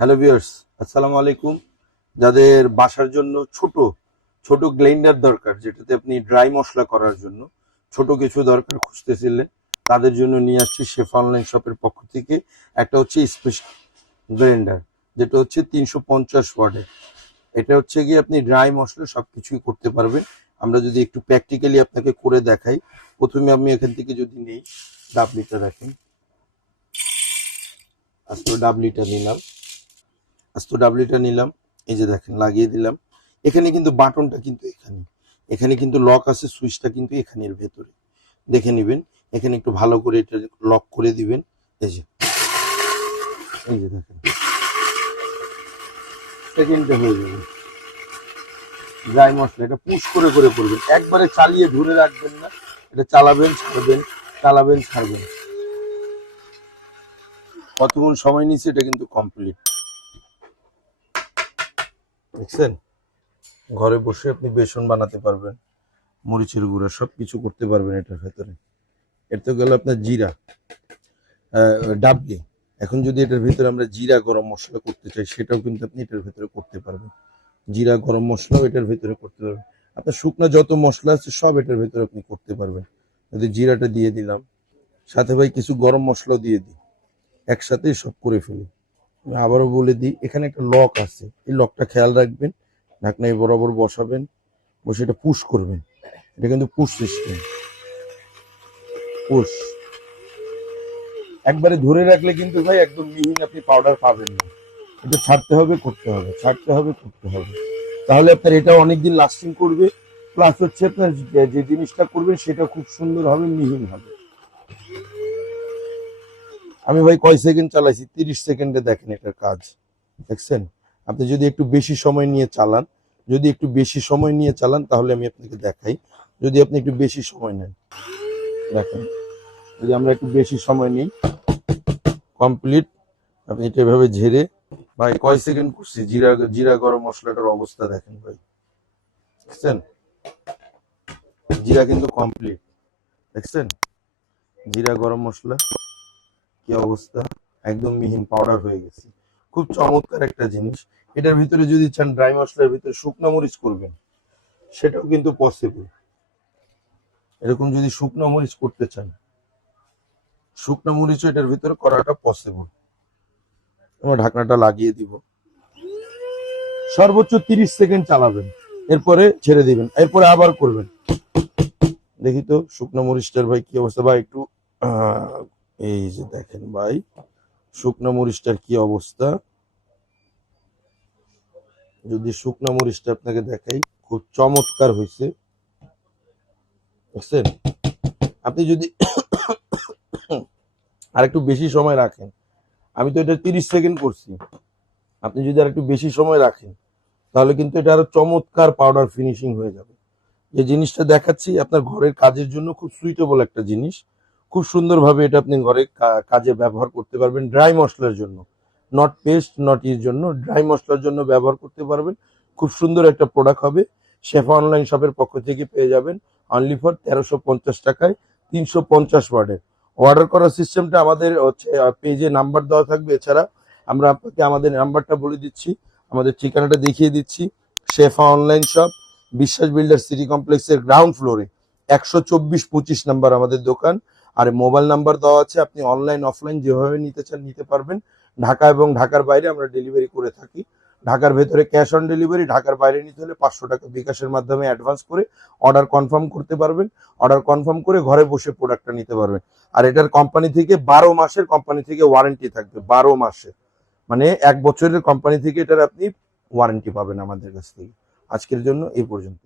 Hello viewers, আসসালামু আলাইকুম। যাদের বাসার জন্য ছোট ছোট গ্রাইন্ডার দরকার, যেটাতে আপনি ড্রাই মশলা করার জন্য ছোট কিছু দরকার খুঁজতেছিলেন, তাদের জন্য নিয়ে আসছি শেফা অনলাইন শপের পক্ষ থেকে। একটা হচ্ছে স্পেশাল গ্রাইন্ডার, যেটা হচ্ছে 350 ওয়াটের। এটা হচ্ছে গিয়ে আপনি ড্রাই মশলা সবকিছুই করতে পারবেন। আমরা যদি একটু প্র্যাকটিক্যালি আপনাকে করে দেখাই, প্রথমে আমি এখান থেকে যদি নেই, ডাবলিটা দেখেন, আজকে ডাবলিটা নিলাম, নিলাম। এই যে দেখেন, লাগিয়ে দিলাম। এখানে কিন্তু বাটনটা কিন্তু এখানে, কিন্তু লক আছে, সুইচটা কিন্তু এখানের ভেতরে দেখে নিবেন। এখানে একটু ভালো করে এটা লক করে দিবেন। এই যে, দেখেন, সেকেন্ডে হয়ে যাবে ড্রাই মশলা। এটা পুশ করে করে করবেন, একবারে চালিয়ে ধরে রাখবেন না। এটা চালাবেন ছাড়বেন, চালাবেন ছাড়বেন। কতক্ষণ সময় নিচ্ছে এটা কিন্তু কমপ্লিট। দেখছেন, ঘরে বসে আপনি বেসন বানাতে পারবেন, মরিচের গুঁড়া সবকিছু করতে পারবেন এটার ভেতরে। এটা তো গেল আপনার জিরা, ডাবলি। এখন যদি এটার ভিতরে আমরা জিরা গরম মশলা করতে চাই, সেটাও কিন্তু আপনি এটার ভিতরে করতে পারবেন। জিরা গরম মশলাও এটার ভিতরে করতে পারবেন। আপনার শুকনো যত মশলা আছে সব এটার ভিতরে আপনি করতে পারবেন। যদি জিরাটা দিয়ে দিলাম, সাথে ভাই কিছু গরম মশলাও দিয়ে দিই, একসাথেই সব করে ফেলি। আমি আবারও বলে দিই, এখানে একটা লক আছে, এই লকটা খেয়াল রাখবেন। ঢাকনায় বরাবর বসাবেন, বসে এটা পুশ করবেন। এটা কিন্তু পুশ সিস্টেম, পুশ। একবারে ধরে রাখলে কিন্তু ভাই একদম মিহিন আপনি পাউডার পাবেন না। এটা ছাড়তে হবে, করতে হবে, ছাড়তে হবে, করতে হবে। তাহলে আপনার এটা অনেকদিন লাস্টিং করবে। প্লাস হচ্ছে আপনার যে জিনিসটা করবেন সেটা খুব সুন্দর হবে, মিহিন হবে। আমি ভাই কয় সেকেন্ড চালাইছি, 30 সেকেন্ডে দেখেন এটার কাজ। দেখছেন? আপনি যদি একটু বেশি সময় নিয়ে চালান, তাহলে আমি আপনাকে দেখাই। যদি আপনি একটু বেশি সময় নেন, দেখেন, যদি আমরা একটু বেশি সময় নিই, কমপ্লিট। আপনি এটা এভাবে ঝেড়ে, ভাই কয় সেকেন্ড করছি, জিরা জিরা গরম মশলাটার অবস্থা দেখেন ভাই। দেখছেন, জিরা কিন্তু কমপ্লিট। দেখছেন, জিরা গরম মশলা কি অবস্থা, একদম মিহিন পাউডার হয়ে গেছে। খুব চমৎকার একটা জিনিস। এটার ভিতরে যদি চান ড্রাই মশলার ভিতরে শুকনো মরিচ করবেন, সেটাও কিন্তু পসিবল। এরকম যদি শুকনো মরিচ করতে চান, শুকনো মরিচও এটার ভিতরে করাটা পসিবল। আমরা ঢাকনাটা লাগিয়ে দিব, সর্বোচ্চ 30 সেকেন্ড চালাবেন, এরপরে ছেড়ে দিবেন, এরপরে আবার করবেন। দেখি তো শুকনো মরিচটার ভাই কি অবস্থা। ভাই একটু এই যে দেখেন ভাই, শুকনো মরিচটার কি অবস্থা। যদি শুকনো মরিচটা আপনাকে দেখাই, খুব চমৎকার হয়েছে। বুঝছেন? আপনি যদি আর একটু বেশি সময় রাখেন, আমি তো এটা 30 সেকেন্ড করছি, আপনি যদি আর একটু বেশি সময় রাখেন, তাহলে কিন্তু এটা আরো চমৎকার পাউডার ফিনিশিং হয়ে যাবে। যে জিনিসটা দেখাচ্ছি আপনার ঘরের কাজের জন্য খুব সুইটেবল একটা জিনিস। খুব সুন্দরভাবে এটা আপনি ঘরে কাজে ব্যবহার করতে পারবেন। ড্রাই মশলার জন্য, নট পেস্ট, নট ইর জন্য, ড্রাই মশলার জন্য ব্যবহার করতে পারবেন। খুব সুন্দর একটা প্রোডাক্ট হবে। শেফা অনলাইন শপের পক্ষ থেকে পেয়ে যাবেন অনলি ফর 1350 টাকায় 350 ওয়াটের। অর্ডার করার সিস্টেমটা আমাদের হচ্ছে পেজে নাম্বার দেওয়া থাকবে। এছাড়া আমরা আপনাকে আমাদের নাম্বারটা বলে দিচ্ছি, আমাদের ঠিকানাটা দেখিয়ে দিচ্ছি। শেফা অনলাইন শপ, বিশ্বাস বিল্ডার সিটি কমপ্লেক্সের গ্রাউন্ড ফ্লোরে 124-25 নাম্বার আমাদের দোকান। আর মোবাইল নাম্বার দেওয়া আছে, আপনি অনলাইন অফলাইন যেভাবে নিতে চান নিতে পারবেন। ঢাকা এবং ঢাকার বাইরে আমরা ডেলিভারি করে থাকি। ঢাকার ভেতরে ক্যাশ অন ডেলিভারি, ঢাকার বাইরে নিতে হলে 500 টাকা বিকাশের মাধ্যমে অ্যাডভান্স করে অর্ডার কনফার্ম করতে পারবেন। অর্ডার কনফার্ম করে ঘরে বসে প্রোডাক্টটা নিতে পারবেন। আর এটার কোম্পানি থেকে 12 মাসের ওয়ারেন্টি থাকবে। 12 মাসের, মানে 1 বছরের কোম্পানি থেকে এটার আপনি ওয়ারেন্টি পাবেন আমাদের কাছ থেকে। আজকের জন্য এই পর্যন্ত।